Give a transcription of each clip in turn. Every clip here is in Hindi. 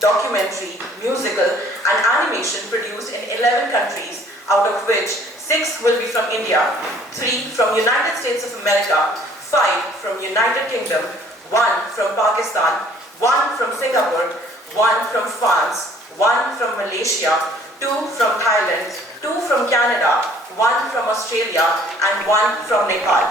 documentary, musical, and animation produced in 11 countries, out of which 6 will be from India, 3 from United States of America, 5 from United Kingdom, 1 from Pakistan, 1 from Singapore, 1 from France, 1 from Malaysia, 2 from Thailand, 2 from Canada, 1 from Australia, and 1 from Nepal.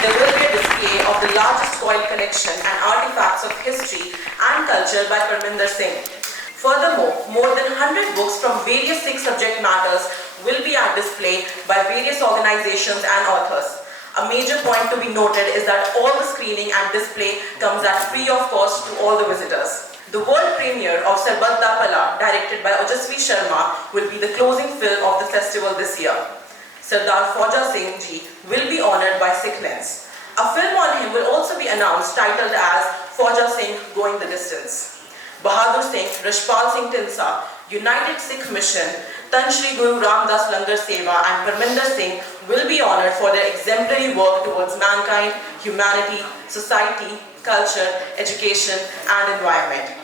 There will be a display of the largest coin collection and artifacts of history and culture by Parminder Singh. Furthermore, more than 100 books from various Sikh subject matters will be at display by various organizations and authors. A major point to be noted is that all the screening and display comes at free of cost to all the visitors. The world premiere of Sarbat Da Pala, directed by Ojasvi Sharma, will be the closing film of the festival this year. Sardar Fauja Singh Ji will be honoured by Sikh Lens. A film on him will also be announced titled as Fauja Singh Going the Distance. Bahadur Singh, Rashpal Singh Tinsa, United Sikh Mission, Tan Shri Guru Ramdas Langar Seva and Parminder Singh will be honoured for their exemplary work towards mankind, humanity, society, culture, education and environment.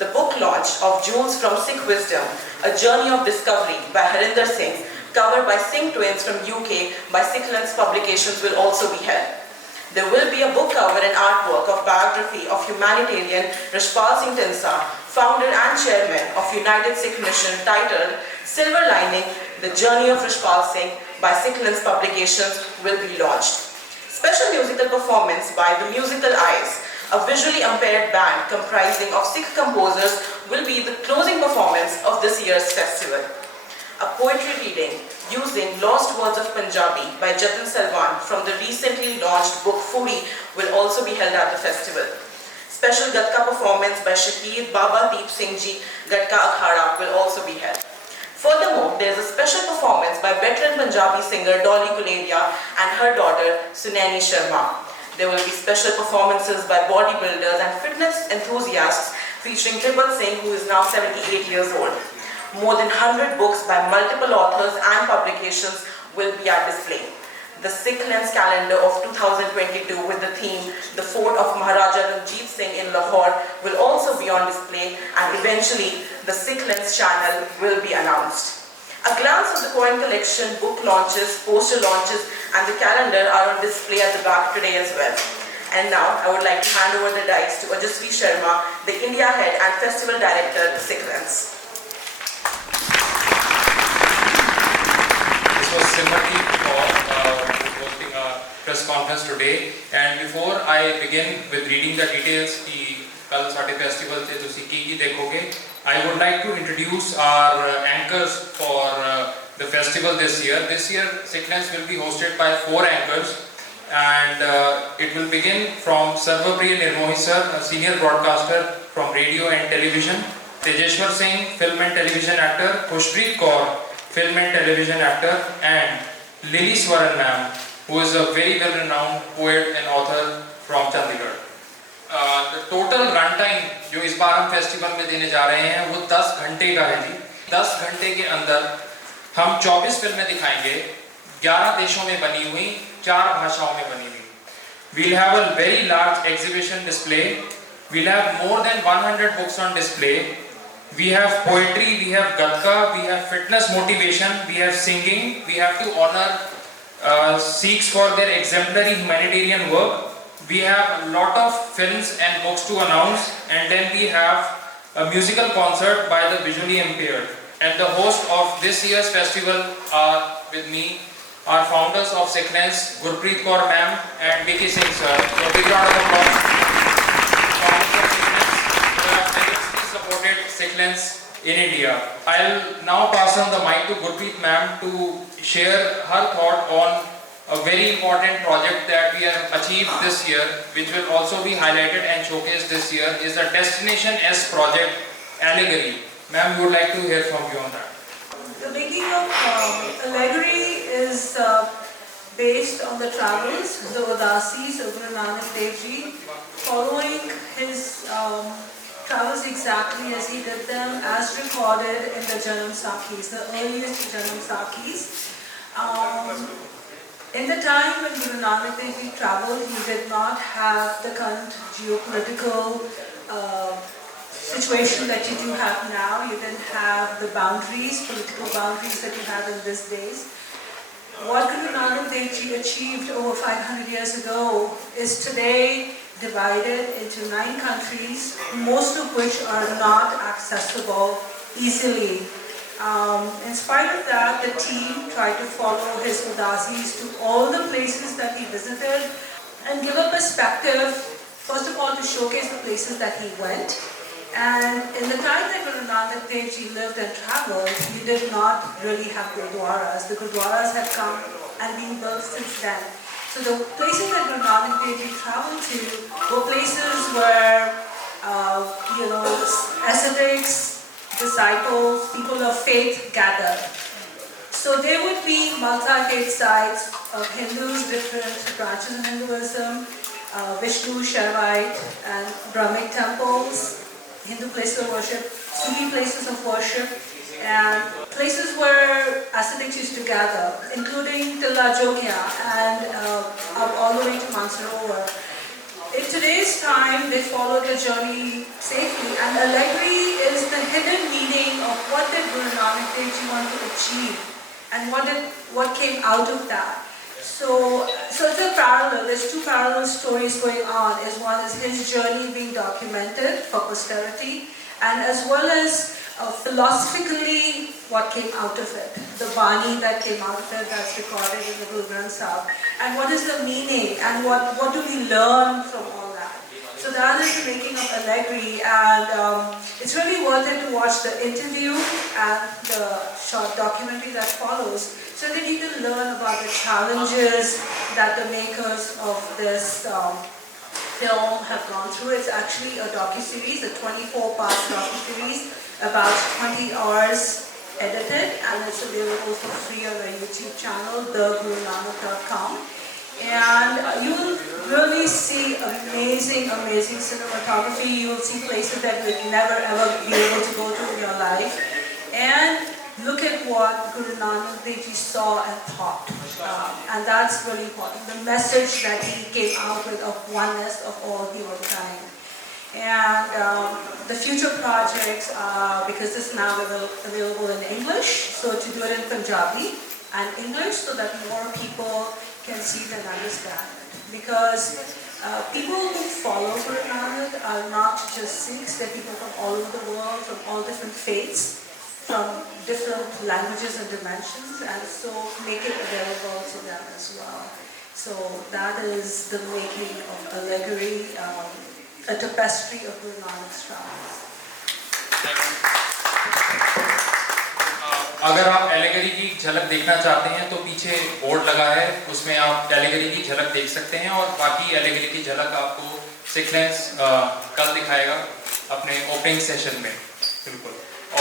The book launch of Jewels from Sikh Wisdom, A Journey of Discovery by Harinder Singh, covered by Singh twins from UK by Sikh Lens Publications, will also be held. There will be a book cover and artwork of biography of humanitarian Rashpal Singh Tinsa, founder and chairman of United Sikh Mission, titled Silver Lining, The Journey of Rashpal Singh by Sikh Lens Publications will be launched. Special musical performance by The Musical Eyes, a visually impaired band comprising of Sikh composers, will be the closing performance of this year's festival. A poetry reading using Lost Words of Punjabi by Jatin Salwan from the recently launched book Furi will also be held at the festival. Special Gatka performance by Shahid Baba Deep Singh Ji Gatka Akhada will also be held. Furthermore, there is a special performance by veteran Punjabi singer Dolly Guleria and her daughter Sunaini Sharma. There will be special performances by bodybuilders and fitness enthusiasts featuring Tribal Singh, who is now 78 years old. More than 100 books by multiple authors and publications will be at display. The Sikh Lens calendar of 2022 with the theme The Fort of Maharaja Ranjit Singh in Lahore will also be on display, and eventually the Sikh Lens channel will be announced. A glance of the coin collection, book launches, poster launches and the calendar are on display at the back today as well. And now I would like to hand over the dice to Ojasvi Sharma, the India head and festival director, Sikh Lens. Was Simati for hosting a press conference today, and before I begin with reading the details the Kal Sade Festival se tusi ki dekhoge, I would like to introduce our anchors for the festival this year. This year Sikh Lens will be hosted by 4 anchors, and it will begin from Sarvapriya Nirmohi sir, a senior broadcaster from radio and television, Tejeshwar Singh, film and television actor, Khushpreet Kaur, film and television actor, and Lily Swaran ma'am, who is a very well-renowned poet and author from Chandigarh. The total run time जो इस बार हम फेस्टिवल में देने जा रहे हैं वो 10 घंटे का है जी। 10 घंटे के अंदर हम 24 फिल्में दिखाएंगे, 11 देशों में बनी हुई, 4 भाषाओं में बनी हुई। We'll have a very large exhibition display. We'll have more than 100 books on display. We have poetry, we have gadka, we have fitness motivation, we have singing. We have to honor Sikhs for their exemplary humanitarian work. We have a lot of films and books to announce, and then we have a musical concert by the visually impaired. And the host of this year's festival are with me, our founders of Sickness, Gurpreet Kaur ma'am and Vicky Singh sir. So big round of applause. Founders of Sickness, who have tirelessly supported Sickness in India. I'll now pass on the mic to Gurpreet ma'am to share her thought on a very important project that we have achieved this year, which will also be highlighted and showcased this year, is the Destination S project, Allegory. Ma'am, we would like to hear from you on that. The making of Allegory is based on the travels, the Udasis of Guru Nanak Dev Ji, following his travels exactly as he did them, as recorded in the Janam Sakhis, the earliest Janam Sakhis. In the time when Guru Nanak Dev Ji travelled, he did not have the current geopolitical situation that you do have now. You didn't have the boundaries, political boundaries that you have in these days. What Guru Nanak Dev Ji achieved over 500 years ago is today divided into 9 countries, most of which are not accessible easily. In spite of that, the team tried to follow his Udasis to all the places that he visited and give a perspective, first of all, to showcase the places that he went. And in the time that Guru Nanak Dev Ji lived and travelled, he did not really have Gurdwaras. The Gurdwaras had come and been built since then. So the places that Guru Nanak Dev Ji travelled to were places where, ascetics, disciples, people of faith gathered. So there would be multi-faith sites of Hindus, different branches of Hinduism, Vishnu, Shaivite and Brahmic temples, Hindu places of worship, Sufi places of worship, and places where ascetics used to gather, including Tilla Jogia and all the way to Mansarovar. In today's time, they follow the journey safely, and Allegory is the hidden meaning of what did Guru Nanak Dev Ji want to achieve, and what came out of that. So it's a parallel. There's 2 parallel stories going on. One is his journey being documented for posterity, and as well as philosophically what came out of it, the Bani that came out of it, that's recorded in the Guru Granth Sahib, and what is the meaning, and what do we learn from all that. So that is the making of Allegory, and it's really worth it to watch the interview and the short documentary that follows, so that you can learn about the challenges that the makers of this film have gone through. It's actually a docu-series, a 24-part docu-series, about 20 hours edited, and it's available for free on our YouTube channel, thegurunanak.com. And you will really see amazing cinematography. You will see places that you'll never ever be able to go to in your life. And look at what Guru Nanak Dev Ji saw and thought. And that's really important. The message that he came out with of oneness of all humankind. And the future projects, because this is now available in English, so to do it in Punjabi and English so that more people can see it and understand it. Because people who follow Guru Nanak are not just Sikhs, they're people from all over the world, from all different faiths, from different languages and dimensions, and so make it available to them as well. So that is the making of Allegory, a tapestry of Guru Nanak's travels. अगर आप एलेगरी की झलक देखना चाहते हैं तो पीछे बोर्ड लगा है, उसमें आप एलेगरी की झलक देख सकते हैं, और बाकी एलेगरी की झलक आपको सिक्लेंस कल दिखाएगा अपने ओपनिंग सेशन में। बिल्कुल।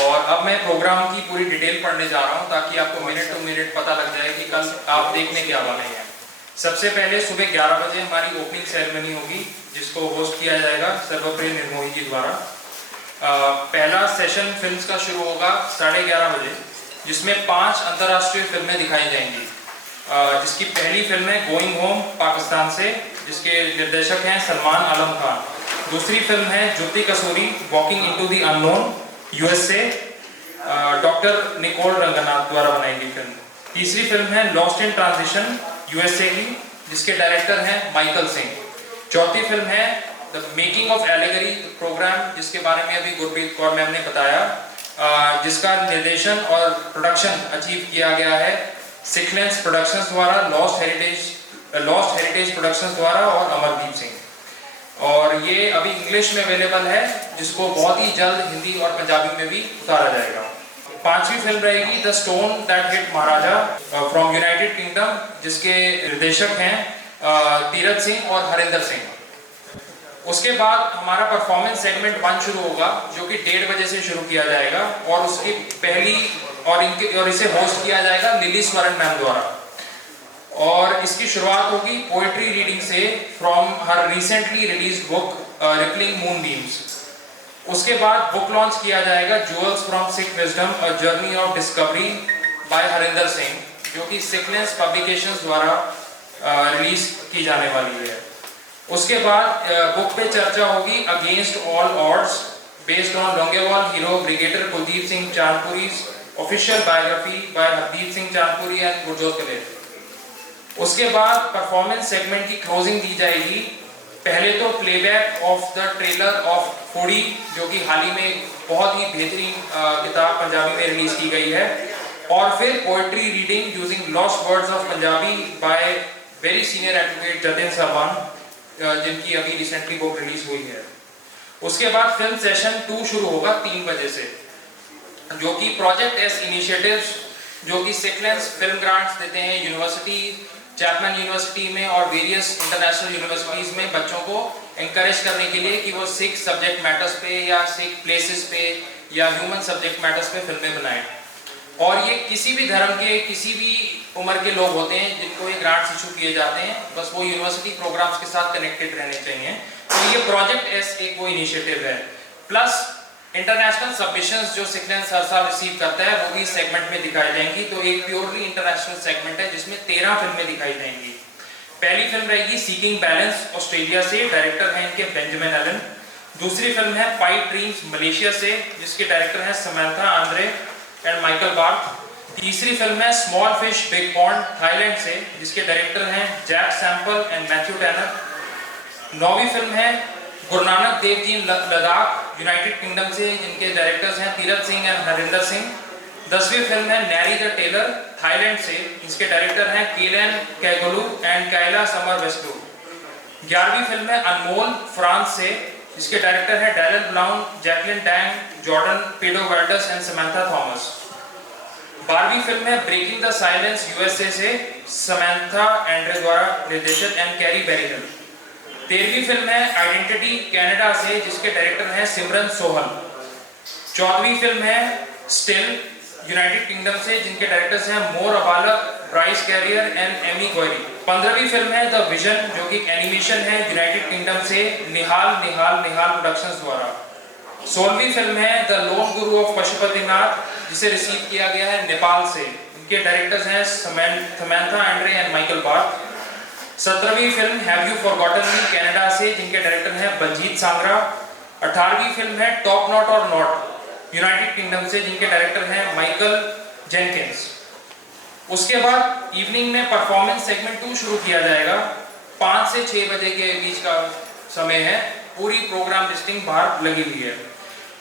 और अब मैं प्रोग्राम की पूरी डिटेल पढ़ने जा रहा हूं ताकि आपको मिनट टू मिनट पता लग जाए कि कल आप देखने क्या वाले हैं। सबसे पहले सुबह 11 बजे हमारी ओपनिंग सेरेमनी होगी, जिसको होस्ट किया जाएगा सर्वप्रिय निर्मोही जी द्वारा। पहला सेशन फिल्म्स का शुरू होगा 11:30 बजे, जिसमें 5 अंतर्राष्ट्रीय फिल्में दिखाई जाएंगी। जिसकी पहली फिल्म है गोइंग होम पाकिस्तान से, जिसके निर्देशक हैं सलमान आलम खान। दूसरी फिल्म है Jutti Kasuri walking into the unknown USA, doctor Nicole Ranganath द्वारा बनाई गई फिल्म। तीसरी फिल्म है लॉस्ट इन ट्रांजिशन यूएसए की, जिसके डायरेक्टर हैं माइकल सिंह। चौथी फिल्म है the making of allegory program, जिसके बारे में अभी गुरप्रीत कौर मैम ने बताया, जिसका निर्देशन और प्रोडक्शन अचीव किया गया है सिकलेंस प्रोडक्शंस द्वारा, लॉस्ट हेरिटेज प्रोडक्शंस द्वारा और अमरदीप सिंह। और ये अभी इंग्लिश में अवेलेबल है, जिसको बहुत ही जल्द हिंदी और पंजाबी में भी उतारा जाएगा। पांचवी फिल्म रहेगी the stone that hit Maharaja from United kingdom, जिसके निर्देशक हैं तीरथ सिंह और हरिंदर सिंह। उसके बाद हमारा परफॉर्मेंस सेगमेंट 1 शुरू होगा, जो कि 1:30 बजे से शुरू किया जाएगा, और उसकी पहली और इसे होस्ट किया जाएगा लिली स्वरण मैम द्वारा। और इसकी शुरुआत होगी पोएट्री रीडिंग से from her recently released book rippling moonbeams. उसके बाद बुक लॉन्च किया जाएगा jewels from Sikh wisdom a journey of discovery by Harinder Singh, जो कि सिकलेंस पब्लिकेशंस द्वारा रिलीज की जाने वाली है। उसके बाद बुक पे चर्चा होगी against all odds based on Longewala hero brigadier Kuldeep Singh Chandpuri's official biography by Hardeep Singh Chandpuri and Gurjot Kaler. उसके बाद परफॉर्मेंस सेगमेंट की क्लोजिंग दी जाएगी। पहले तो playback of the trailer of foodie, जो कि हाल ही में बहुत ही बेहतरीन किताब पंजाबी में रिलीज की गई है, और फिर poetry reading using lost words of Punjabi by very senior advocate Jatin Sarwan, जिनकी अभी रिसेंटली बुक रिलीज हुई है। उसके बाद फिल्म सेशन 2 शुरू होगा 3 बजे से, जो कि प्रोजेक्ट एस इनिशिएटिव्स, जो कि सिकलेंस फिल्म ग्रांट्स देते हैं यूनिवर्सिटी, चैपमैन यूनिवर्सिटी में और वेरियस इंटरनेशनल यूनिवर्सिटीज में बच्चों को एनकरेज करने के लिए कि वो सिख सब्जेक्ट मैटर्स पे या सिख प्लेसेस पे या ह्यूमन सब्जेक्ट मैटर्स पे फिल्में बनाएं। और ये किसी भी धर्म के किसी भी उम्र के लोग होते हैं जिनको ये ग्रांट्स इशू किए जाते हैं, बस वो यूनिवर्सिटी प्रोग्राम्स के साथ कनेक्टेड रहने चाहिए। तो ये प्रोजेक्ट एस एक वो इनिशिएटिव है। प्लस इंटरनेशनल सबमिशंस जो सिकलेंस हर साल रिसीव करता है, वो भी इस सेगमेंट में दिखाई जाएंगी। तो एक प्योरली इंटरनेशनल सेगमेंट है, जिसमें 13 फिल्में दिखाई जाएंगी। पहली फिल्म रहेगी सीकिंग बैलेंस ऑस्ट्रेलिया से, डायरेक्टर हैं इनके बेंजामिन एलन। दूसरी फिल्म है पाइप ड्रीम्स मलेशिया से, जिसके डायरेक्टर हैं Samantha Andre and Michael Barth. तीसरी फिल्म है small fish big pond Thailand से, जिसके डायरेक्टर हैं Jack Sample and Matthew Tanner. 9वीं फिल्म है गुरु नानक देव जी लद्दाख यूनाइटेड किंगडम से, जिनके डायरेक्टर्स हैं तीरथ सिंह एंड हरिंदर सिंह। 10वीं फिल्म है नैरी द टेलर थाईलैंड से, जिसके डायरेक्टर हैं Kellen Kaigolu and Kayla Summer Westlu. 11वीं फिल्म है अनमोल फ्रांस से, जिसके डायरेक्टर हैं Darrell Brown, Jacqueline Tang, Jordan Pedo Valdes and Samantha Thomas. 12वीं फिल्म है ब्रेकिंग द साइलेंस यूएसए से, समंथा एंड्रे द्वारा निर्देशित एंड कैरी बेरीहिल। 13वीं फिल्म है आइडेंटिटी कनाडा से, जिसके डायरेक्टर हैं सिमरन सोहल। 14वीं फिल्म है स्टिल यूनाइटेड किंगडम से, जिनके डायरेक्टर्स हैं Mor Abalak, Bryce Carrier and Amy Query. 15वीं फिल्म है द विजन, जो कि एनिमेशन है यूनाइटेड किंगडम से, निहाल प्रोडक्शंस द्वारा। 16वीं फिल्म है the loan Guru of Pashupatinath, जिसे रिसीव किया गया है नेपाल से, इनके डायरेक्टर्स हैं Samantha Andre and Michael Barth. 17वीं फिल्म have you forgotten me Canada से, जिनके डायरेक्टर हैं बलजीत सांगरा। 18वीं फिल्म है top knot or not United Kingdom से, जिनके डायरेक्टर हैं माइकल जेनकिंस। उसके बाद इवनिंग में परफॉर्मेंस सेगमेंट 2 शुरू किया जाएगा। 5 से 6 बजे के बीच का समय है। पूरी प्रोग्राम लिस्टिंग बाहर लगी हुई है।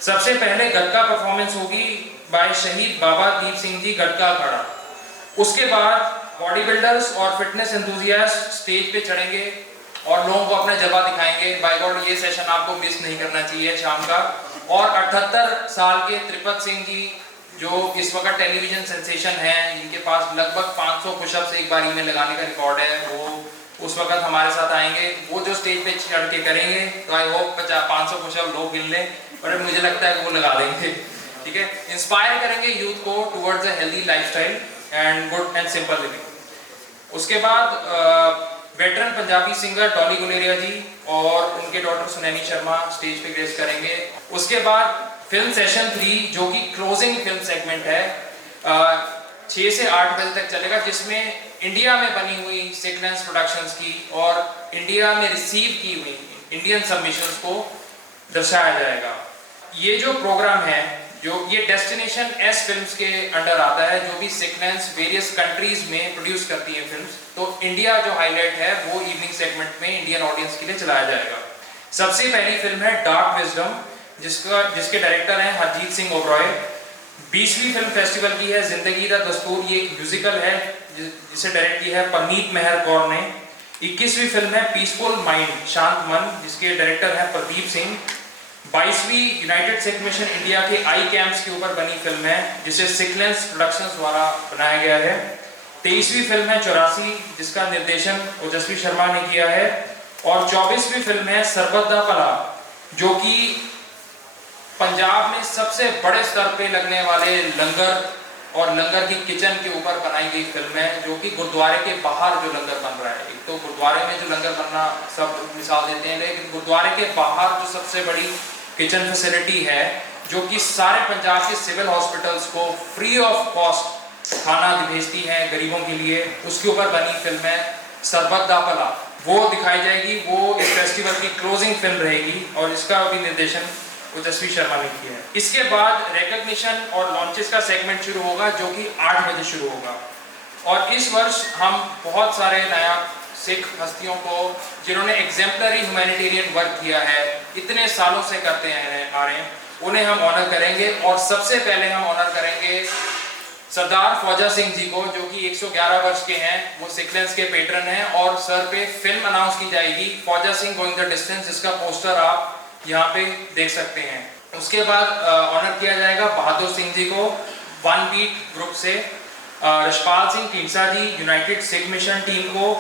सबसे पहले गतका परफॉर्मेंस होगी बाय शहीद बाबा दीप सिंह जी गतका अखाड़ा। उसके बाद बॉडी बिल्डर्स और फिटनेस एंथुजियास्ट स्टेज पे चढ़ेंगे और लोगों को अपना जलवा दिखाएंगे। बाय गॉड ये सेशन आपको मिस नहीं करना चाहिए शाम का। और 78 साल के त्रिपत सिंह जी, जो इस वक्त टेलीविजन सेंसेशन हैं, जिनके पास लगभग 500 पुशअप्स एक बारी में लगाने का रिकॉर्ड है, वो उस वक्त हमारे साथ आएंगे। वो जो स्टेज पे चढ़ के करेंगे, तो आई होप 500 पुशअप लोग गिन लें, और मुझे लगता है कि वो लगा देंगे। ठीक है, इंस्पायर करेंगे यूथ को towards a healthy lifestyle and good and simple living. उसके बाद वेटरन पंजाबी सिंगर डॉली गुलेरिया जी और उनके डॉटर सुनैनी शर्मा स्टेज पे ग्रेस करेंगे। उसके बाद फिल्म सेशन 3 जो कि क्लोजिंग फिल्म सेगमेंट है 6 से 8 बजे तक चलेगा, जिसमें इंडिया में बनी हुई सीक्वेंस प्रोडक्शंस की और इंडिया में रिसीव की हुई इंडियन सबमिशंस को दर्शाया जाएगा। ये जो प्रोग्राम है जो ये डेस्टिनेशन एस फिल्म्स के अंडर आता है, जो भी सीक्वेंस वेरियस कंट्रीज में प्रोड्यूस करती है फिल्म्स, तो इंडिया जो हाईलाइट है वो इवनिंग सेगमेंट में इंडियन ऑडियंस के लिए चलाया जाएगा। सबसे पहली फिल्म है डार्क विजडम, जिसके डायरेक्टर हैं हरजीत सिंह ओबरॉय। 20वीं फिल्म फेस्टिवल की है जिंदगी दा दस्तूर, ये एक म्यूजिकल है जिसे डायरेक्ट किया है परनीत मेहर कौर ने। 21वीं फिल्म है पीसफुल माइंड, शांत मन, जिसके डायरेक्टर हैं प्रदीप सिंह। 22वीं यूनाइटेड सिख मिशन इंडिया के आई कैंप्स के ऊपर बनी फिल्म है जिसे सिक्लेंस प्रोडक्शंस द्वारा बनाया गया है। 23वीं फिल्म है 84, जिसका निर्देशन ओजस्वी शर्मा ने किया है। और 24वीं फिल्म है सरबत दा भला, जो कि पंजाब में सबसे बड़े स्तर पे लगने वाले लंगर और लंगर की किचन के ऊपर बनाई गई फिल्म है, जो कि गुरुद्वारे के बाहर जो लंगर बन रहा है। एक तो गुरुद्वारे में जो लंगर बनना सब मिसाल देते हैं, लेकिन गुरुद्वारे के बाहर जो सबसे बड़ी किचन फैसिलिटी है, जो कि सारे पंजाब के सिविल हॉस्पिटल्स को फ्री ऑफ कॉस्ट खाना भेजती है गरीबों के लिए, उसके ऊपर बनी फिल्म है सरबत दा भला। वो दिखाई जाएगी, वो इस फेस्टिवल की क्लोजिंग फिल्म रहेगी और इसका भी निर्देशन ओजस्वी शर्मा ने किया है। इसके बाद रिकॉग्निशन और लॉन्चेस का सेगमेंट शुरू होगा, जो कि 8 बजे शुरू होगा। और इस वर्ष हम बहुत सारे नया सिख हस्तियों को जिन्होंने एग्जेम्पलरी ह्यूमैनिटेरियन वर्क किया है, इतने सालों से करते आ रहे हैं, उन्हें हम ऑनर करेंगे। और सबसे पहले हम ऑनर करेंगे सरदार फौजा सिंह जी को, जो कि 111 वर्ष के हैं, वो सिकलेंस के पेट्रन हैं। और सर पे फिल्म अनाउंस की जाएगी फौजा सिंह गोइंग द डिस्टेंस, जिसका पोस्टर आप यहाँ पे देख सकते हैं। उसके बाद ऑनर किया जाएगा बहादुर सिंह जी को वन बीट ग्रुप से, रशपाल सिंह ढींडसा जी यूनाइटेड सिख मिशन टीम को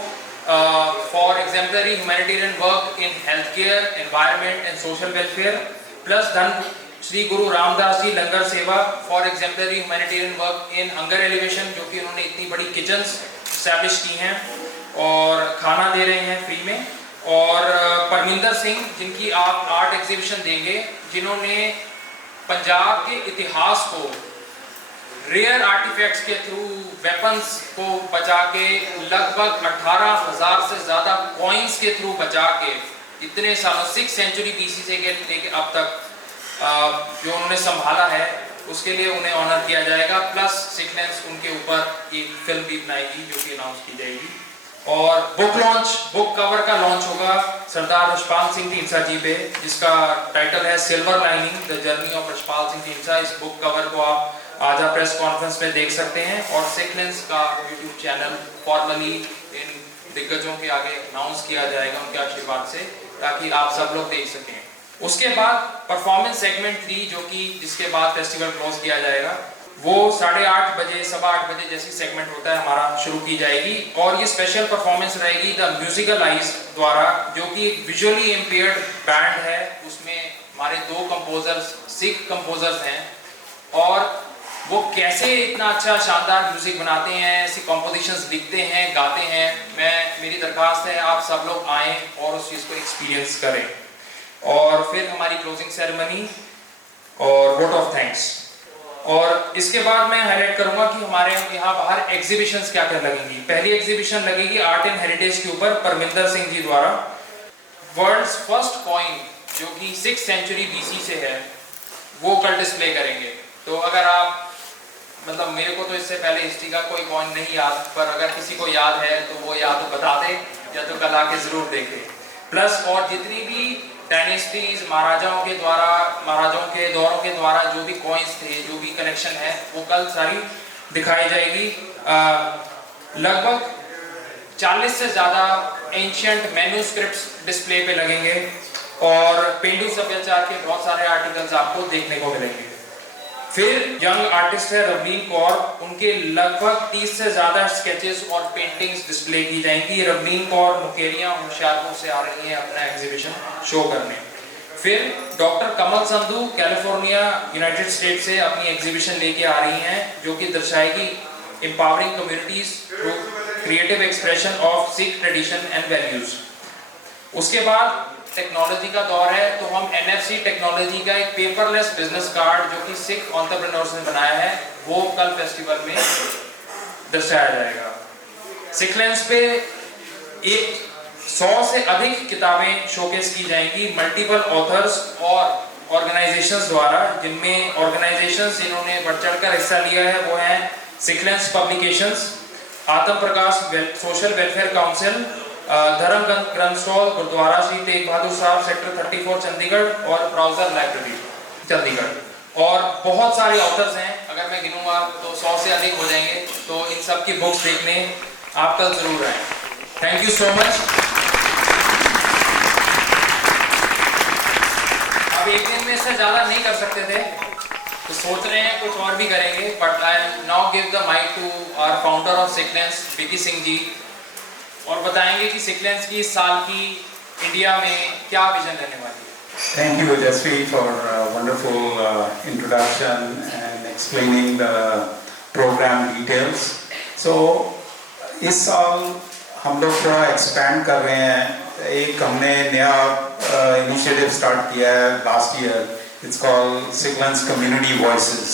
for exemplary humanitarian work in health care, environment and social welfare, plus धन श्री गुरु रामदास जी लंगर सेवा for exemplary humanitarian work in hunger elevation, जो कि उन्होंने इतनी बड़ी किचन्स स्टैब्लिश की हैं और खाना दे रहे हैं फ्री में। और परमिंदर सिंह, जिनकी आप आर्ट एग्जीबिशन देंगे, जिन्होंने पंजाब के इतिहास को रेयर आर्टिफैक्ट्स के थ्रू वेपन्स को बचा के लगभग 18,000 से ज़्यादा कॉइन्स के थ्रू बचा के इतने सालों 6th सेंचुरी BC से लेके अब तक जो उन्होंने संभाला है, उसके लिए उन्हें ऑनर किया जाएगा। प्लस सिकलेंस उनके ऊपर एक फिल्म भी बनाएगी जो कि अनाउंस की जाएगी। और बुक कवर का लॉन्च होगा सरदार रशपाल सिंह ढींडसा जी पे, जिसका टाइटल है silver lining the journey of Rashpal Singh Dhindsa. इस बुक कवर को आप आज प्रेस कॉन्फ्रेंस में देख सकते हैं और सिकलेंस का यूट्यूब चैनल फॉर्मली इन दिग्गजों के आगे अनाउंस किया जाएगा उनके आशीर्वाद से, ताकि आप सब लोग देख सकें। उसके बाद परफॉर्मेंस सेगमेंट 3, जो कि जिसके बाद फेस्टिवल क्लोज किया जाएगा, वो 8:30 बजे 8:15 बजे जैसी सेगमेंट होता है हमारा शुरू की जाएगी। और ये स्पेशल परफॉर्मेंस रहेगी द म्यूजिकल आइज द्वारा, जो कि एक विजुअली इम्पेयर्ड बैंड है। उसमें हमारे 2 कंपोजर्स सिख कंपोजर्स हैं और वो कैसे इतना अच्छा शानदार म्यूजिक बनाते हैं, ऐसी कॉम्पोजिशंस लिखते हैं, गाते हैं। मेरी दरखास्त है आप सब लोग आएँ और उस चीज़ को एक्सपीरियंस करें। और फिर हमारी क्लोजिंग सेरेमनी और वोट ऑफ थैंक्स। और इसके बाद मैं हाईलाइट करूंगा कि हमारे यहाँ बाहर एग्जीबिशंस क्या क्या लगेंगी। पहली एग्जीबिशन लगेगी आर्ट एंड हेरिटेज के ऊपर परमिंदर सिंह जी द्वारा। वर्ल्ड्स फर्स्ट कॉइन, जो कि 6th सेंचुरी BC से है, वो कल डिस्प्ले करेंगे। तो अगर आप मेरे को तो इससे पहले हिस्ट्री का कोई कॉइन नहीं याद, पर अगर किसी को याद है तो वो या तो बता दे या तो कल आके जरूर देखे। प्लस और जितनी भी डायनेस्टीज महाराजाओं के दौरों के द्वारा जो भी कॉइन्स थे, जो भी कलेक्शन है, वो कल सारी दिखाई जाएगी। लगभग 40 से ज़्यादा एंशिएंट मैन्यूस्क्रिप्ट्स डिस्प्ले पे लगेंगे और पेंडू सभ्याचार के बहुत सारे आर्टिकल्स आपको देखने को मिलेंगे। फिर यंग आर्टिस्ट है रवलीन कौर, उनके लगभग 30 से ज़्यादा स्केचेस और पेंटिंग्स डिस्प्ले की जाएंगी। रवलीन कौर मुकेरियां होशियारपुर से आ रही हैं अपना एग्जीबिशन शो करने। फिर doctor Kamal Sandhu California United State से अपनी एग्जीबिशन लेके आ रही हैं, जो कि दर्शाएगी empowering communities through creative expression of Sikh tradition and values. उसके बाद टेक्नोलॉजी का दौर है, तो हम NFC टेक्नोलॉजी का एक पेपरलेस बिजनेस कार्ड जो कि सिख एंटरप्रेन्योर्स ने बनाया है वो कल फेस्टिवल में दर्शाया जाएगा। सिखलेंस पे 100 से अधिक किताबें शोकेस की जाएंगी मल्टीपल ऑथर्स और ऑर्गेनाइजेशंस द्वारा, जिनमें ऑर्गेनाइजेशंस जिन्होंने बढ़ चढ़कर हिस्सा लिया है वो हैं सिखलेंस पब्लिकेशंस, आत्म प्रकाश सोशल वेलफेयर काउंसिल, धर्म ग्रंथ स्टॉल गुरुद्वारा श्री तेग बहादुर साहब सेक्टर 34 चंडीगढ़ और ब्राउजर लाइब्रेरी चंडीगढ़, और बहुत सारे ऑथर्स हैं। अगर मैं गिनूंगा तो 100 से अधिक हो जाएंगे। तो इन सब की बुक्स देखने आप कल जरूर आएं। Thank you so much. अब एक दिन में इससे ज़्यादा नहीं कर सकते थे, तो सोच रहे हैं कुछ और भी करेंगे, but I now give the mike to our founder of SikhLens Vicky Singh ji, और बताएंगे कि सिखलेंस की इस साल की इंडिया में क्या विजन रहने वाली है। Thank you, Jasvi, for a wonderful introduction and explaining the program details. So, इस साल हम लोग थोड़ा expand कर रहे हैं। एक हमने नया initiative start किया है last year. It's called Sikhlen's Community Voices.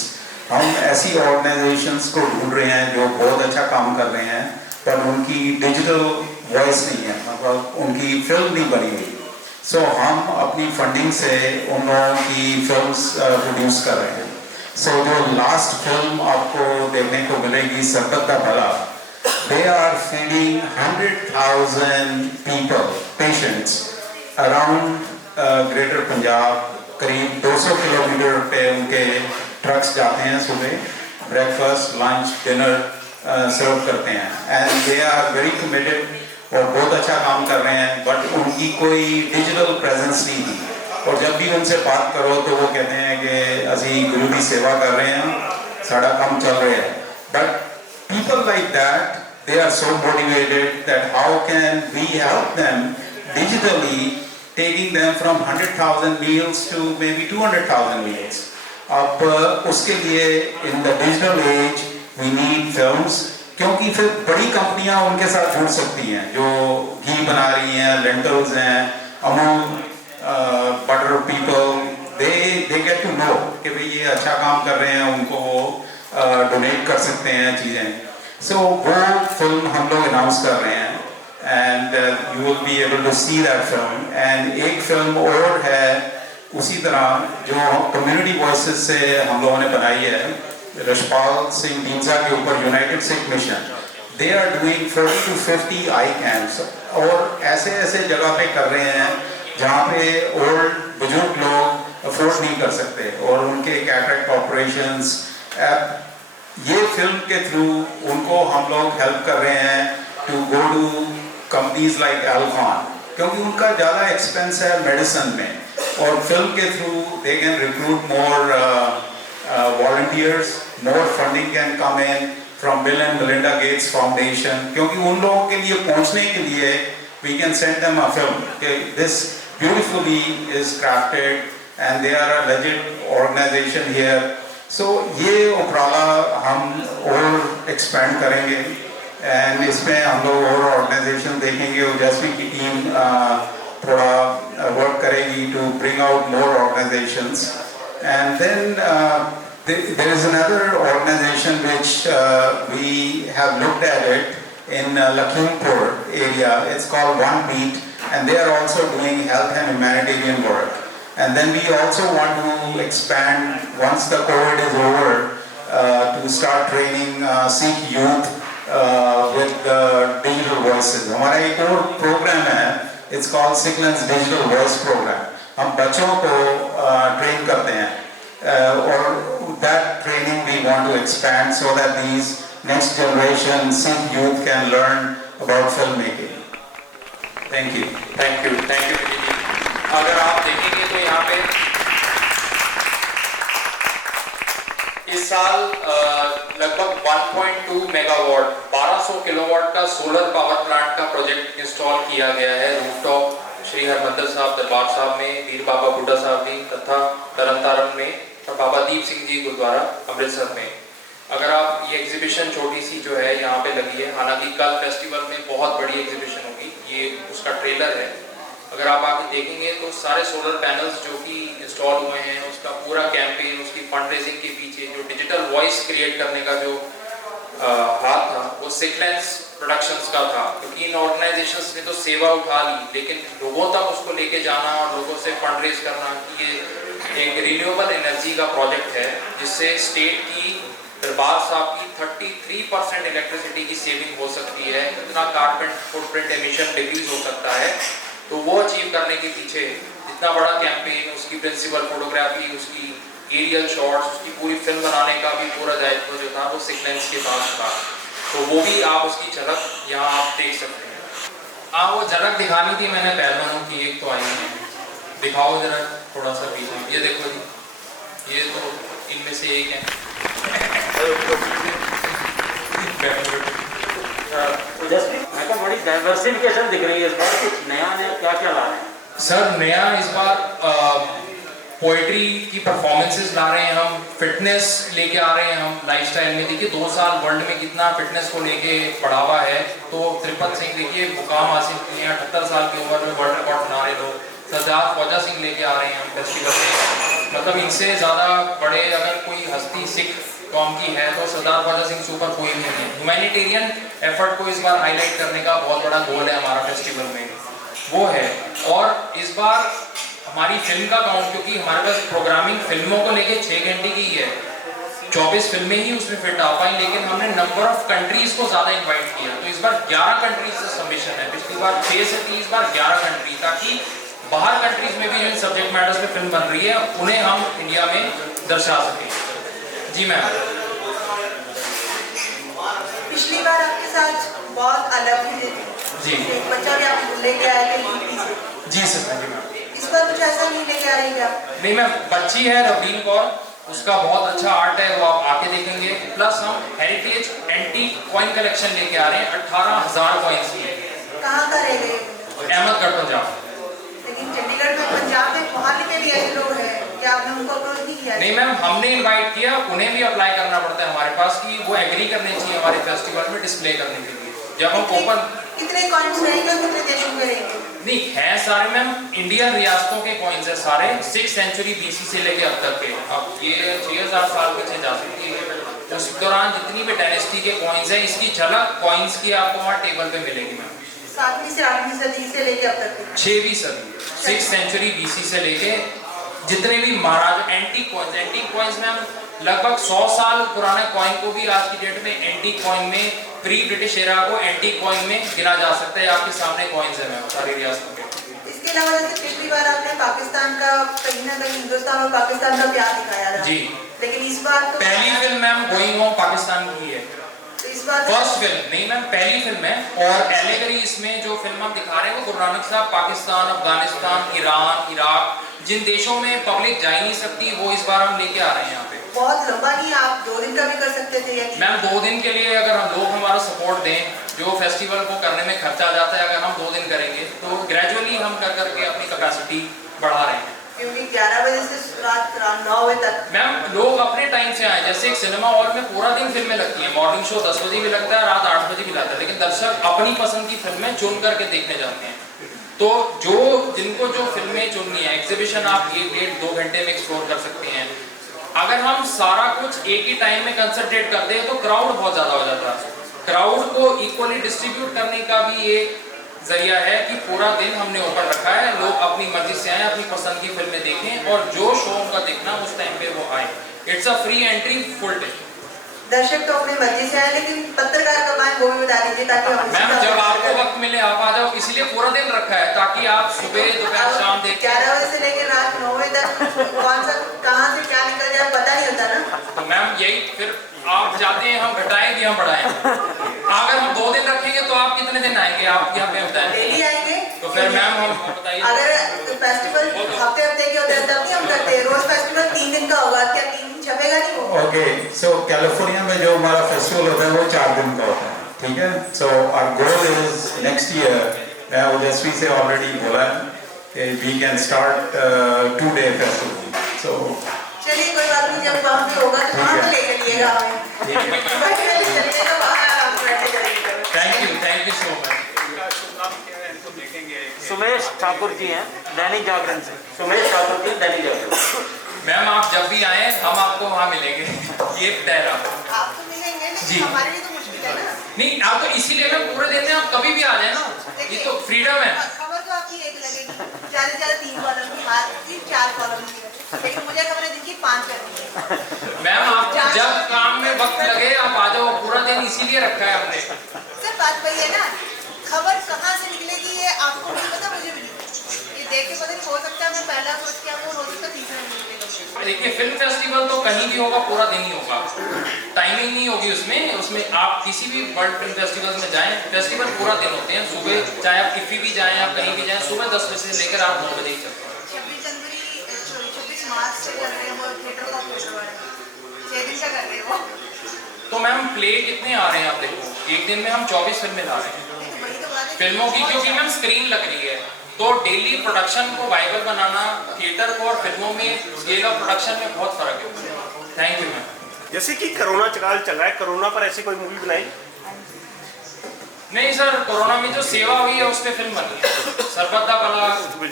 हम ऐसी organizations को ढूंढ रहे हैं जो बहुत अच्छा काम कर रहे हैं, पर उनकी digital voice नहीं है, मतलब उनकी film नहीं बनी हुई। सो हम अपनी फंडिंग से उन लोगों की फिल्म्स प्रोड्यूस कर रहे हैं। सो जो लास्ट फिल्म आपको देखने को मिलेगी सरबत का भला, they are feeding 100,000 people patients around greater Punjab. करीब 200 किलोमीटर पे उनके ट्रक्स जाते हैं, सुबह ब्रेकफास्ट लंच डिनर सर्व करते हैं, and they are very committed और बहुत अच्छा काम कर रहे हैं, बट उनकी कोई डिजिटल प्रेजेंस नहीं थी। और जब भी उनसे बात करो तो वो कहते हैं कि असी गुरु की सेवा कर रहे हैं, साड़ा काम चल रहा है। But people like that, they are so motivated that how can we help them digitally, taking them from 100,000 meals to maybe बी 200,000 मील्स। अब उसके लिए in the digital age we need films, क्योंकि फिर बड़ी कंपनियां उनके साथ जुड़ सकती हैं जो घी बना रही हैं, लेंटल्स हैं, Amul butter people, they get to know कि भाई ये अच्छा काम कर रहे हैं, उनको वो डोनेट कर सकते हैं चीज़ें। सो वो फिल्म हम लोग अनाउंस कर रहे हैं, and you will be able to see that film. And एक फिल्म और है उसी तरह जो कम्युनिटी वॉइसेस से हम लोगों ने बनाई है, रशपाल सिंह दीनसा के ऊपर United Sikh Mission. They are doing 40 to 50 eye camps, और ऐसे ऐसे जगह पे कर रहे हैं जहाँ पे ओल्ड बुजुर्ग लोग अफोर्ड नहीं कर सकते, और उनके कैटरेक्ट ऑपरेशंस। ये फिल्म के थ्रू उनको हम लोग हेल्प कर रहे हैं to go to companies like Alcon, क्योंकि उनका ज़्यादा एक्सपेंस है मेडिसिन में, और फिल्म के through they can recruit more volunteers, more funding can come in from Bill and Melinda Gates Foundation, क्योंकि उन लोगों के लिए पहुंचने के लिए we can send them a film. Okay, this beautifully is crafted and they are a legit organization here. So ये उपराला हम और expand करेंगे, and इसमें हम लोग और organization देखेंगे, और जैसवी की टीम थोड़ा work करेगी to bring out more organizations. And then there is another organization which we have looked at it in Lakhimpur area. It's called One Beat, and they are also doing health and humanitarian work. And then we also want to expand once the COVID is over to start training Sikh youth with digital voices. हमारा एक और program है, it's called Sikhlen's Digital Voice Program. हम बच्चों को ट्रेन करते हैं, और that training we want to expand so that these next generation Sikh youth can learn about filmmaking. Thank you. Thank you Vicky ji. अगर आप देखेंगे तो यहाँ पे इस साल लगभग 1.2 मेगावाट 1200 किलोवाट का सोलर पावर प्लांट का प्रोजेक्ट इंस्टॉल किया गया है रूफटॉप श्री हरमंदिर साहब दरबार साहब में, वीर बाबा बुड्ढा साहब में तथा तरन तारण में, और बाबा दीप सिंह जी गुरुद्वारा अमृतसर में। अगर आप ये एग्जीबिशन छोटी सी जो है यहाँ पे लगी है, हालांकि कल फेस्टिवल में बहुत बड़ी एग्जीबिशन होगी, ये उसका ट्रेलर है। अगर आप आके देखेंगे तो सारे सोलर पैनल्स जो कि इंस्टॉल हुए हैं, उसका पूरा कैंपेन, उसकी फंड रेजिंग के पीछे जो डिजिटल वॉइस क्रिएट करने का जो हाथ था वो सिकलेंस प्रोडक्शंस का था, क्योंकि इन ऑर्गेनाइजेशंस ने तो सेवा उठा ली, लेकिन लोगों तक उसको लेके जाना और लोगों से फंड रेज करना कि ये एक रिन्यूएबल एनर्जी का प्रोजेक्ट है जिससे स्टेट की दरबार साहब की 33% इलेक्ट्रिसिटी की सेविंग हो सकती है, इतना कार्बन फुटप्रिंट एमिशन डिक्रीज हो सकता है। तो वो अचीव करने के पीछे इतना बड़ा कैंपेन, उसकी प्रिंसिपल फोटोग्राफी, उसकी एरियल शॉट्स, उसकी पूरी फिल्म बनाने का भी पूरा दायित्व जो था वो सिकलेंस के पास था। तो वो भी आप उसकी झलक यहाँ आप देख सकते हैं। हाँ, वो झलक दिखानी थी मैंने पहलवानों की, एक तो आई है, दिखाओ जरा थोड़ा सा पीछे, ये देखो जी, ये तो इनमें से एक है। बड़ी डाइवर्सिफिकेशन दिख रही है इस बार, कुछ नया क्या क्या ला रहे हैं सर? नया इस बार पोइट्री की परफॉर्मेंसेस ला रहे हैं हम, फिटनेस लेके आ रहे हैं हम लाइफस्टाइल में। देखिए 2 साल वर्ल्ड में कितना फिटनेस को लेके बढ़ावा है। तो त्रिपत सिंह देखिए मुकाम हासिल किए हैं, 78 साल की उम्र में वर्ल्ड रिकॉर्ड बना रहे लोग। सरदार ख्वाजा सिंह लेके आ रहे हैं हम फेस्टिवल में, मतलब इनसे ज़्यादा बड़े अगर कोई हस्ती सिख कौम की है तो सरदार ख्वाजा सिंह सुपर कोई नहीं है। ह्यूमैनिटेरियन एफर्ट को इस बार हाईलाइट करने का बहुत बड़ा गोल है हमारा फेस्टिवल में, वो है। और इस बार हमारी फिल्म का काउंट, क्योंकि हमारे पास प्रोग्रामिंग फिल्मों को लेके 6 घंटे की है, 24 फिल्में ही उसमें फिट आ पाई, लेकिन हमने नंबर ऑफ कंट्रीज को ज़्यादा इन्वाइट किया। तो इस बार 11 कंट्रीज से सबमिशन है, पिछली बार 6 से थी, इस बार 11 कंट्री, ताकि बाहर कंट्रीज में भी जो सब्जेक्ट मैटर्स पे फिल्म बन रही है उन्हें हम इंडिया में दर्शा सकें। जी मैम। पिछली बार आपके साथ बहुत अलग ही जी। एक बच्चा भी आप लेके आए थे यूपी से। जी सर। जी मैम। इस बार कुछ ऐसा नहीं लेके आ रही क्या? नहीं मैम, बच्ची है रवीन कौर, उसका बहुत अच्छा आर्ट है, वो आप आके देखेंगे। प्लस हम हेरिटेज एंटी कॉइन कलेक्शन लेके आ रहे हैं, 18,000 कॉइन्स की। कहाँ का रह गए? अहमदगढ़ पंजाब। लेकिन चंडीगढ़ में, पंजाब में, वहाँ के भी ऐसे लोग हैं, क्या आपने उनको अप्रोच नहीं किया? नहीं मैम, हमने इनवाइट किया, उन्हें भी अप्लाई करना पड़ता है हमारे पास कि वो एग्री करने चाहिए हमारे फेस्टिवल में डिस्प्ले करने के लिए। जब हम ओपन कितने कॉइन्स रहेंगे, कितने देशों में रहेंगे? नहीं है सारे मैम इंडियन रियासतों के कॉइन्स है सारे, 6th सेंचुरी BC से लेके अब तक के। अब ये 6000 साल पीछे जा सकती है, उस दौरान जितनी भी डायनेस्टी के कॉइन्स हैं, इसकी झलक कॉइन्स की आपको वहाँ टेबल पे मिलेगी मैम। 7वीं से 8वीं सदी से लेके अब तक? 6वीं सदी, 6th सेंचुरी BC से लेके जितने भी महाराज एंटीक कॉइन्स मैम, लगभग 100 साल पुराने कॉइन को भी आज की डेट में एंटीक कॉइन में, प्री ब्रिटिश एरा को एंटीक कॉइन में गिना जा सकता है। आपके सामने कॉइन्स है मैम सारी रियासतों के। इसके अलावा जैसे पिछली बार आपने पाकिस्तान का, कहीं ना कहीं हिंदुस्तान और पाकिस्तान का प्यार दिखाया था जी, लेकिन इस बार तो पहली film ma'am going home Pakistan की है, तो इस बार फर्स्ट फिल्म नहीं मैम, पहली फिल्म है। और एलेगरी इसमें जो फिल्म हम दिखा रहे हैं वो गुरु नानक साहब पाकिस्तान, अफगानिस्तान, ईरान, इराक, जिन देशों में पब्लिक जा ही नहीं सकती, वो इस बार हम लेके आ रहे हैं यहाँ पे। बहुत लंबा नहीं, आप 2 दिन का भी कर सकते थे मैम 2 दिन के लिए अगर हम लोग हमारा सपोर्ट दें, जो फेस्टिवल को करने में खर्चा जाता है, अगर हम 2 दिन करेंगे तो ग्रेजुअली हम कर करके अपनी कैपेसिटी बढ़ा रहे हैं। क्योंकि 11 बजे से रात 9 बजे तक मैम लोग अपने टाइम से आए, जैसे एक सिनेमा हॉल में पूरा दिन फिल्में लगती हैं, मॉर्निंग शो 10 बजे भी लगता है, रात 8 बजे भी लगता है, लेकिन दर्शक अपनी पसंद की फिल्में चुन करके देखने जाते हैं। तो जिनको जो फिल्में चुननी है, एग्जीबिशन आप 1-1.5-2 घंटे में एक्सप्लोर कर सकते हैं। अगर हम सारा कुछ एक ही टाइम में कंसंट्रेट करते हैं तो क्राउड बहुत ज़्यादा हो जाता है। क्राउड को इक्वली डिस्ट्रीब्यूट करने का भी एक जरिया है कि पूरा दिन हमने ओपन रखा है, लोग अपनी मर्जी से आए, अपनी पसंद की फिल्में देखें और जो शो उनका देखना उस टाइम पे वो आए। It's a free entry full day. दर्शक तो अपनी मर्जी से आए, लेकिन पत्रकार कब आए वो भी बता दीजिए ताकि हम मैम जब आपको वक्त मिले आप आ जाओ, इसलिए पूरा दिन रखा है ताकि आप सुबह दोपहर शाम देखें। 11 बजे से लेकर रात 9 बजे तक कौन सा कहाँ से क्या निकल जाए पता नहीं होता ना। तो मैम यही फिर आप जाते हैं, हम घटाएं कि हम बढ़ाएं। अगर हम 2 दिन रखेंगे तो आप कितने दिन आएंगे, आप यहाँ पे बताएं। डेली आएंगे तो फिर मैम हम बताइए। अगर फेस्टिवल हफ्ते के होते हैं तब भी हम करते हैं, रोज फेस्टिवल 3 दिन का होगा, क्या 3 दिन छपेगा नहीं वो? ओके, सो कैलिफोर्निया में जो हमारा फेस्टिवल होता है वो 4 दिन का होता है, ठीक है। So our goal is next year, मैं ओजस्वी से ऑलरेडी बोला है, we can start 2-day festival. So चलिए कोई बात नहीं, जब वहाँ पे होगा तो वहाँ पे लेकर लिएगा हमें। बैठे वाली चलिए तो वहाँ आप बैठे चलिएगा। Thank you so much. Sumesh Thakur ji हैं दैनिक जागरण से। सुमेश ठाकुर जी दैनिक जागरण। मैम आप जब भी आए हम आपको वहाँ मिलेंगे, ये तय रहा। आप तो मिलेंगे जी। लेकिन हमारे लिए तो मुश्किल है ना। नहीं आप तो इसीलिए मैं पूरे दिन में आप कभी भी आ जाए ना, ये तो फ्रीडम है। खबर तो आपकी एक लगेगी, ज़्यादा से ज़्यादा 3 कॉलम की, हाथ की 4 कॉलम की, लेकिन मुझे खबर है दिन की 5 करनी है। मैम आपको जब काम में वक्त लगे आप आ जाओ, पूरा दिन इसीलिए रखा है हमने। सर बात वही है ना, खबर कहाँ से निकलेगी ये आपको नहीं पता, मुझे भी नहीं पता। ये देख के पता नहीं, हो सकता है मैं पहला सोच के आपको, हो सकता है तीसरा निकलेगा। देखिए फिल्म फेस्टिवल तो कहीं भी होगा, पूरा दिन ही होगा, टाइमिंग नहीं होगी उसमें आप किसी भी वर्ल्ड फिल्म फेस्टिवल में जाएं, फेस्टिवल पूरा दिन होते हैं। सुबह चाहे आप किसी भी जाएं, आप कहीं भी जाएं, सुबह 10 बजे से लेकर रात 9 बजे ही चलते हैं। 26 मार्च से कर रहे हैं वो थिएटर का फेस्टिवल, 6 दिन का कर रहे हैं वो। तो मैम प्ले कितने आ रहे हैं आप देखो, एक दिन में हम 24 फिल्में ला रहे हैं वही तो बात है। फिल्मों की, क्योंकि मैम स्क्रीन लग रही है, तो डेली प्रोडक्शन को वाइबल बनाना थिएटर को और फिल्मों में स्केल ऑफ प्रोडक्शन में बहुत फर्क है। Thank you ma'am. जैसे कि कोरोना काल चल रहा है, कोरोना पर ऐसी कोई मूवी बनाई? नहीं सर, कोरोना में जो सेवा हुई है उस पर फिल्म बनी है। सरबत दा भला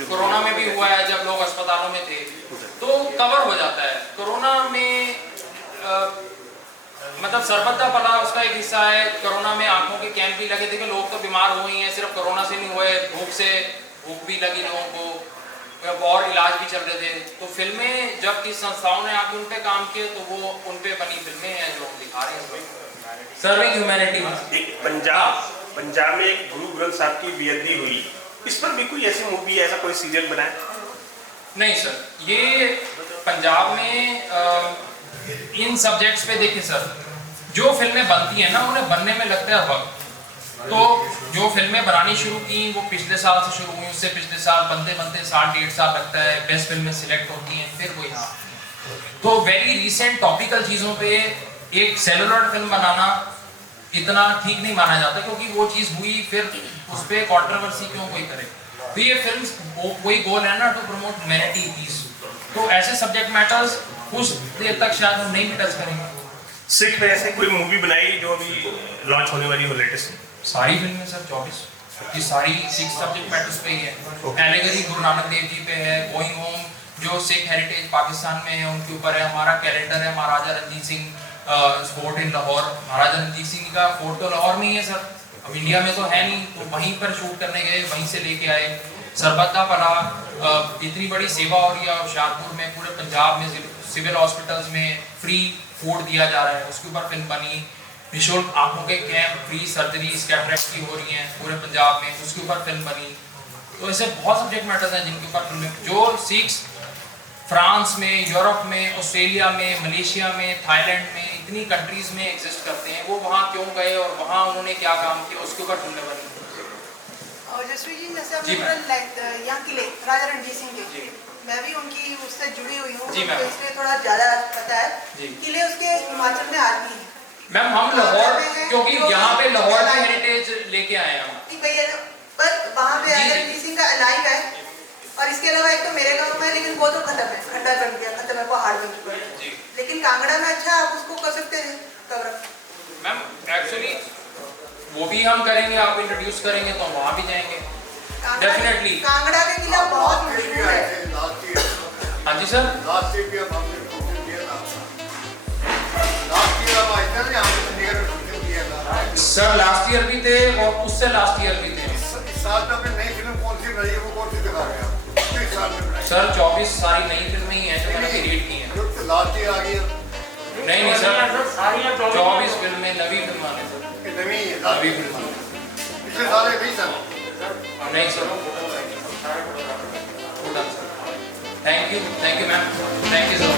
कोरोना में भी हुआ है, जब लोग अस्पतालों में थे तो कवर हो जाता है। कोरोना में मतलब सरबत दा भला उसका एक हिस्सा है। कोरोना में आंखों के कैंप भी लगे थे कि लोग तो बीमार हुए हैं, सिर्फ कोरोना से नहीं हुए, भूख भी लगी लोगों को और इलाज भी चल रहे थे। तो फिल्में जब किस संस्थाओं ने आके उन पे काम किए तो वो उन पे बनी फिल्में हैं जो हम दिखा रहे हैं, सर्विंग ह्यूमैनिटी। एक पंजाब में एक गुरु ग्रंथ साहब की बेअदबी हुई, इस पर भी कोई ऐसी मूवी, ऐसा कोई सीरियल बनाए? नहीं सर, ये पंजाब में इन सब्जेक्ट्स पे देखिए सर, जो फिल्में बनती हैं ना उन्हें बनने में लगता है वक्त। तो जो फिल्में बनानी शुरू की वो पिछले साल से शुरू हुई, उससे पिछले साल बनते साल 1.5 साल लगता है, बेस्ट फिल्में सिलेक्ट होती हैं, फिर वो यहाँ। तो वेरी रिसेंट टॉपिकल चीज़ों पे एक सेलुलर फिल्म बनाना इतना ठीक नहीं माना जाता, क्योंकि वो चीज़ हुई फिर उस पर कॉन्ट्रोवर्सी क्यों कोई करे। तो ये फिल्म वही गोल है ना, टू प्रमोट ह्यूमैनिटी, पीस। तो ऐसे सब्जेक्ट मैटर्स कुछ देर तक शायद हम नहीं भी टच करेंगे। सिख पे ऐसे कोई मूवी बनाई जो अभी लॉन्च होने वाली हो लेटेस्ट? सारी फिल्में सर 24 की सारी 6 सब्जेक्ट मैटर्स पे ही है। एलेगरी गुरु नानक देव जी पे है, गोइंग होम जो सिख हेरिटेज पाकिस्तान में है उनके ऊपर है। हमारा कैलेंडर है महाराजा रणजीत सिंह फोर्ट इन लाहौर। महाराजा रणजीत सिंह का फोर्ट तो लाहौर में ही है सर, अब इंडिया में तो है नहीं, तो वहीं पर शूट करने गए, वहीं से लेके आए। सरबत्ता पला इतनी बड़ी सेवा हो रही है होशियारपुर में, पूरे पंजाब में सिविल हॉस्पिटल्स में फ्री फूड दिया जा रहा है, उसके ऊपर फिल्म बनी। निःशुल्क आंखों के कैंप, फ्री सर्जरी कैटरेक्ट की हो रही हैं पूरे पंजाब में, उसके ऊपर फिल्म बनी। तो ऐसे बहुत सब्जेक्ट मैटर्स हैं जिनके ऊपर फिल्में, जो सिक्स फ्रांस में, यूरोप में, ऑस्ट्रेलिया में, मलेशिया में, थाईलैंड में, इतनी कंट्रीज में एग्जिस्ट करते हैं, वो वहाँ क्यों गए और वहाँ उन्होंने क्या काम किया, उसके ऊपर फिल्में बनी। और जसवीर जी, जैसे जी आपने यहाँ किले राजा रणजीत सिंह के, मैं भी उनकी उससे जुड़ी हुई हूँ, जी मैम। तो इसलिए थोड़ा ज़्यादा पता है। जी। किले उसके हिमाचल में आज भी हैं। मैम हम लाहौर, क्योंकि यहाँ पे लाहौर की हेरिटेज लेके आए हैं हम। ठीक भैया, पर वहाँ पे राजा रणजीत सिंह का अलाइव है, और इसके अलावा एक तो मेरे गाँव में है, लेकिन वो तो खत्म है, खंडर बन गया, खत्म है, पहाड़ बन चुका है। लेकिन कांगड़ा में अच्छा आप उसको कर सकते हैं कवर अप। मैम एक्चुअली वो भी हम करेंगे, आप इंट्रोड्यूस करेंगे तो वहाँ भी जाएंगे डेफिनेटली। कांगड़ा का किला बहुत मशहूर है। हाँ जी सर। सर लास्ट ईयर भी थे और उससे लास्ट ईयर भी थे। सर 24 सारी नई फिल्में ही हैं जो मैंने क्रिएट की हैं। नहीं सर, 24 फिल्में नवी फिल्म आने सर, नवी फिल्म नहीं sir. Thank you ma'am, thank you sir.